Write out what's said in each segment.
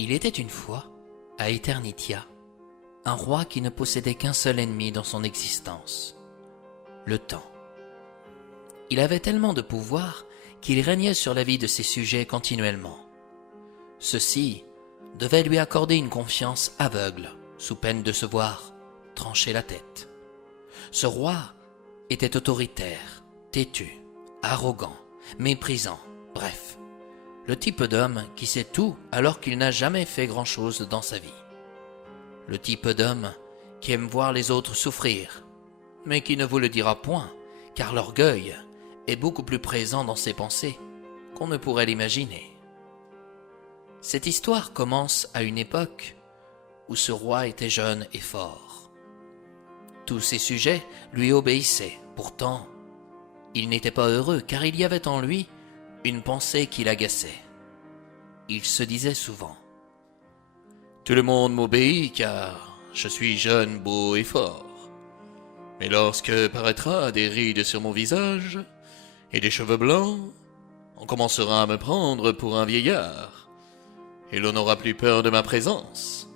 Il était une fois, à Eternitia, un roi qui ne possédait qu'un seul ennemi dans son existence, le temps. Il avait tellement de pouvoir qu'il régnait sur la vie de ses sujets continuellement. Ceux-ci devaient lui accorder une confiance aveugle, sous peine de se voir trancher la tête. Ce roi était autoritaire, têtu, arrogant, méprisant, bref, le type d'homme qui sait tout alors qu'il n'a jamais fait grand-chose dans sa vie. Le type d'homme qui aime voir les autres souffrir, mais qui ne vous le dira point, car l'orgueil est beaucoup plus présent dans ses pensées qu'on ne pourrait l'imaginer. Cette histoire commence à une époque où ce roi était jeune et fort. Tous ses sujets lui obéissaient, pourtant, il n'était pas heureux car il y avait en lui une pensée qui l'agaçait. Il se disait souvent « Tout le monde m'obéit car je suis jeune, beau et fort. Mais lorsque paraîtra des rides sur mon visage et des cheveux blancs, on commencera à me prendre pour un vieillard et l'on n'aura plus peur de ma présence.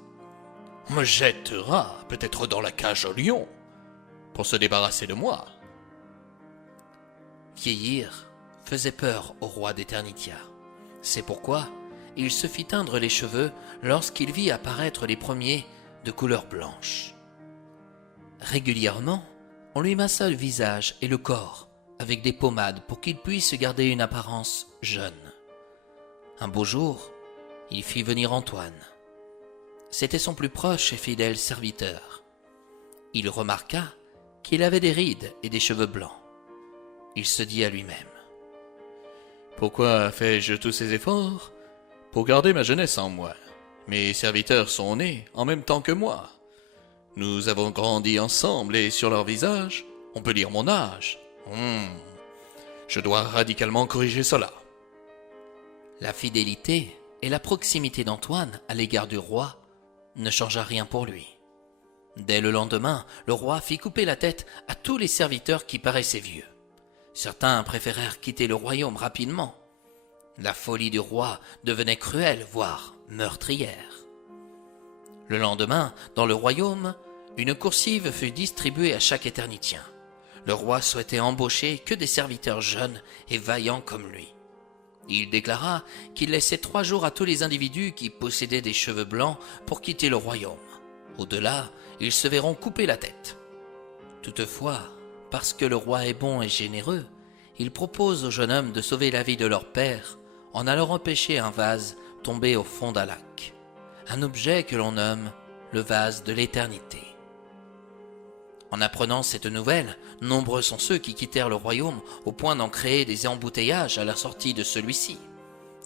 On me jettera peut-être dans la cage au lion pour se débarrasser de moi. » Vieillir faisait peur au roi d'Eternitia. C'est pourquoi il se fit teindre les cheveux lorsqu'il vit apparaître les premiers de couleur blanche. Régulièrement, on lui massa le visage et le corps avec des pommades pour qu'il puisse garder une apparence jeune. Un beau jour, il fit venir Antoine. C'était son plus proche et fidèle serviteur. Il remarqua qu'il avait des rides et des cheveux blancs. Il se dit à lui-même « Pourquoi fais-je tous ces efforts? Pour garder ma jeunesse en moi. Mes serviteurs sont nés en même temps que moi. Nous avons grandi ensemble et sur leur visage, on peut lire mon âge. Je dois radicalement corriger cela. » La fidélité et la proximité d'Antoine à l'égard du roi ne changea rien pour lui. Dès le lendemain, le roi fit couper la tête à tous les serviteurs qui paraissaient vieux. Certains préférèrent quitter le royaume rapidement. La folie du roi devenait cruelle, voire meurtrière. Le lendemain, dans le royaume, une coursive fut distribuée à chaque éternitien. Le roi souhaitait embaucher que des serviteurs jeunes et vaillants comme lui. Il déclara qu'il laissait 3 jours à tous les individus qui possédaient des cheveux blancs pour quitter le royaume. Au-delà, ils se verront couper la tête. Toutefois, parce que le roi est bon et généreux, il propose au jeune homme de sauver la vie de leur père en allant repêcher un vase tombé au fond d'un lac. Un objet que l'on nomme le vase de l'éternité. En apprenant cette nouvelle, nombreux sont ceux qui quittèrent le royaume au point d'en créer des embouteillages à la sortie de celui-ci.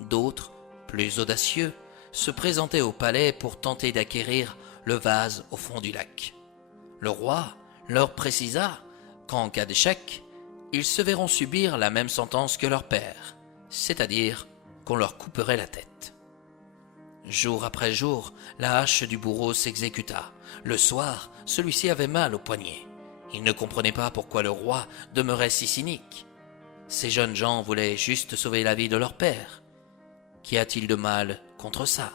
D'autres, plus audacieux, se présentaient au palais pour tenter d'acquérir le vase au fond du lac. Le roi leur précisa qu'en cas d'échec, ils se verront subir la même sentence que leur père, c'est-à-dire qu'on leur couperait la tête. Jour après jour, la hache du bourreau s'exécuta. Le soir, celui-ci avait mal au poignet. Il ne comprenait pas pourquoi le roi demeurait si cynique. Ces jeunes gens voulaient juste sauver la vie de leur père. Qu'y a-t-il de mal contre ça?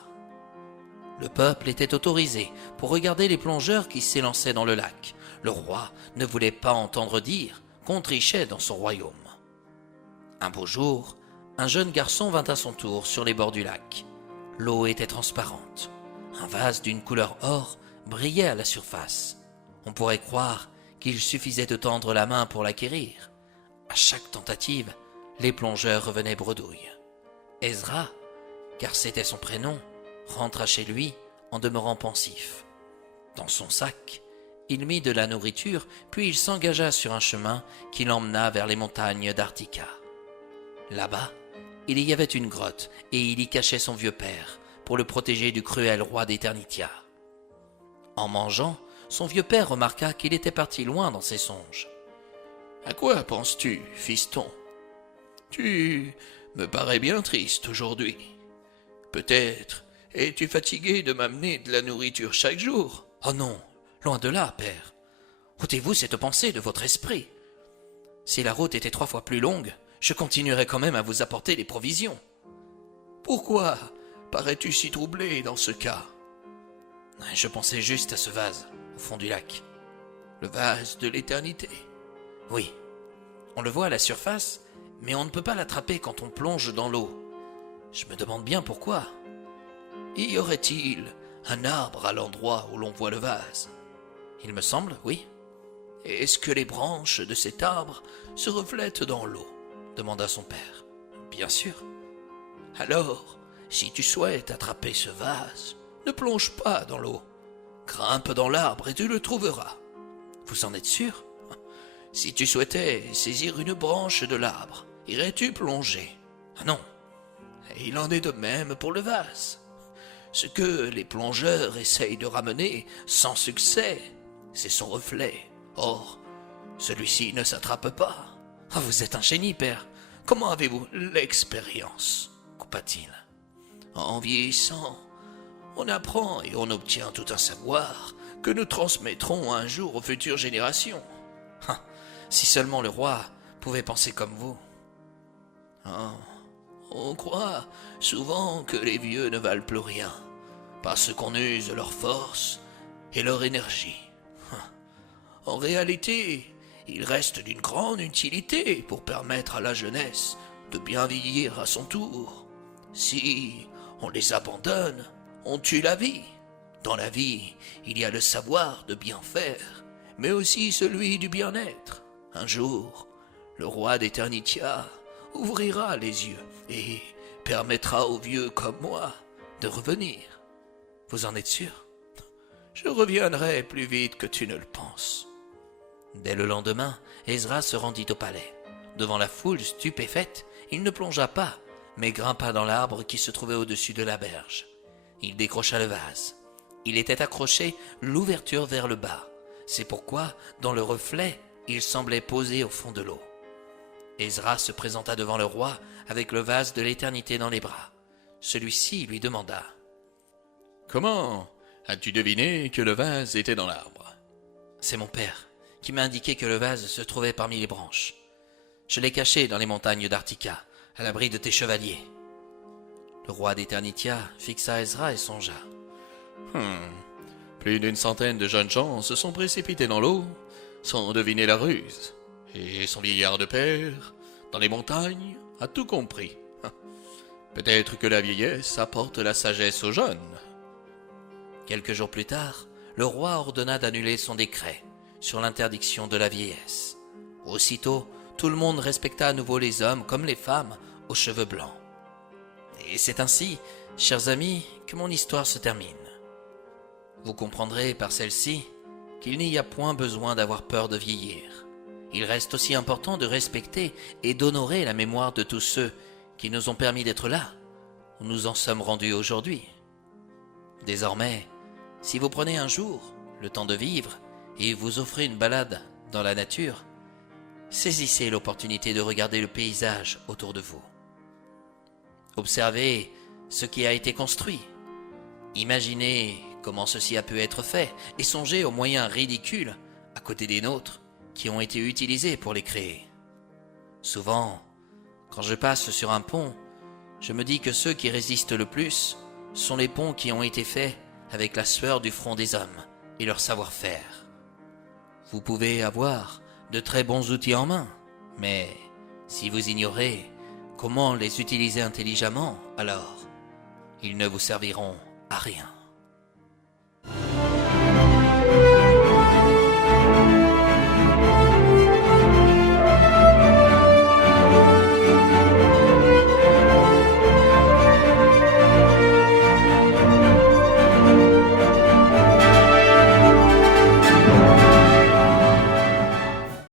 Le peuple était autorisé pour regarder les plongeurs qui s'élançaient dans le lac. Le roi ne voulait pas entendre dire qu'on trichait dans son royaume. Un beau jour, un jeune garçon vint à son tour sur les bords du lac. L'eau était transparente. Un vase d'une couleur or brillait à la surface. On pourrait croire qu'il suffisait de tendre la main pour l'acquérir. À chaque tentative, les plongeurs revenaient bredouilles. Ezra, car c'était son prénom, rentra chez lui en demeurant pensif. Dans son sac, il mit de la nourriture, puis il s'engagea sur un chemin qui l'emmena vers les montagnes d'Artica. Là-bas, il y avait une grotte et il y cachait son vieux père pour le protéger du cruel roi d'Eternitia. En mangeant, son vieux père remarqua qu'il était parti loin dans ses songes. « À quoi penses-tu, fiston? Tu me parais bien triste aujourd'hui. Peut-être es-tu fatigué de m'amener de la nourriture chaque jour? »« Oh non, loin de là, père. Ôtez-vous cette pensée de votre esprit. Si la route était 3 fois plus longue, je continuerais quand même à vous apporter les provisions. »« Pourquoi parais-tu si troublé dans ce cas? Je pensais juste à ce vase, au fond du lac. Le vase de l'éternité. Oui, on le voit à la surface, mais on ne peut pas l'attraper quand on plonge dans l'eau. Je me demande bien pourquoi. Y aurait-il un arbre à l'endroit où l'on voit le vase? Il me semble, oui. Est-ce que les branches de cet arbre se reflètent dans l'eau? Demanda son père. Bien sûr. Alors, si tu souhaites attraper ce vase, ne plonge pas dans l'eau. Grimpe dans l'arbre et tu le trouveras. Vous en êtes sûr? Si tu souhaitais saisir une branche de l'arbre, irais-tu plonger? Ah non. Et il en est de même pour le vase. Ce que les plongeurs essayent de ramener sans succès, c'est son reflet. Or, celui-ci ne s'attrape pas. Ah, vous êtes un génie, père. Comment avez-vous l'expérience? Coupa-t-il. En vieillissant, on apprend et on obtient tout un savoir que nous transmettrons un jour aux futures générations. Ah, si seulement le roi pouvait penser comme vous. Ah, on croit souvent que les vieux ne valent plus rien, parce qu'on use leur force et leur énergie. En réalité, ils restent d'une grande utilité pour permettre à la jeunesse de bien vieillir à son tour. Si on les abandonne, on tue la vie. Dans la vie, il y a le savoir de bien faire, mais aussi celui du bien-être. Un jour, le roi d'Eternitia ouvrira les yeux et permettra aux vieux comme moi de revenir. Vous en êtes sûr? Je reviendrai plus vite que tu ne le penses. Dès le lendemain, Ezra se rendit au palais. Devant la foule stupéfaite, il ne plongea pas, mais grimpa dans l'arbre qui se trouvait au-dessus de la berge. Il décrocha le vase. Il était accroché l'ouverture vers le bas. C'est pourquoi, dans le reflet, il semblait posé au fond de l'eau. Ezra se présenta devant le roi avec le vase de l'éternité dans les bras. Celui-ci lui demanda: « Comment as-tu deviné que le vase était dans l'arbre? » « C'est mon père qui m'a indiqué que le vase se trouvait parmi les branches. Je l'ai caché dans les montagnes d'Artica, à l'abri de tes chevaliers. » Le roi d'Eternitia fixa Ezra et songea. Plus d'une centaine de jeunes gens se sont précipités dans l'eau sans deviner la ruse. Et son vieillard de père, dans les montagnes, a tout compris. Peut-être que la vieillesse apporte la sagesse aux jeunes. Quelques jours plus tard, le roi ordonna d'annuler son décret sur l'interdiction de la vieillesse. Aussitôt, tout le monde respecta à nouveau les hommes comme les femmes aux cheveux blancs. Et c'est ainsi, chers amis, que mon histoire se termine. Vous comprendrez par celle-ci qu'il n'y a point besoin d'avoir peur de vieillir. Il reste aussi important de respecter et d'honorer la mémoire de tous ceux qui nous ont permis d'être là, où nous en sommes rendus aujourd'hui. Désormais, si vous prenez un jour le temps de vivre et vous offrez une balade dans la nature, saisissez l'opportunité de regarder le paysage autour de vous. Observez ce qui a été construit. Imaginez comment ceci a pu être fait et songez aux moyens ridicules, à côté des nôtres, qui ont été utilisés pour les créer. Souvent, quand je passe sur un pont, je me dis que ceux qui résistent le plus sont les ponts qui ont été faits avec la sueur du front des hommes et leur savoir-faire. Vous pouvez avoir de très bons outils en main, mais si vous ignorez comment les utiliser intelligemment, alors ils ne vous serviront à rien.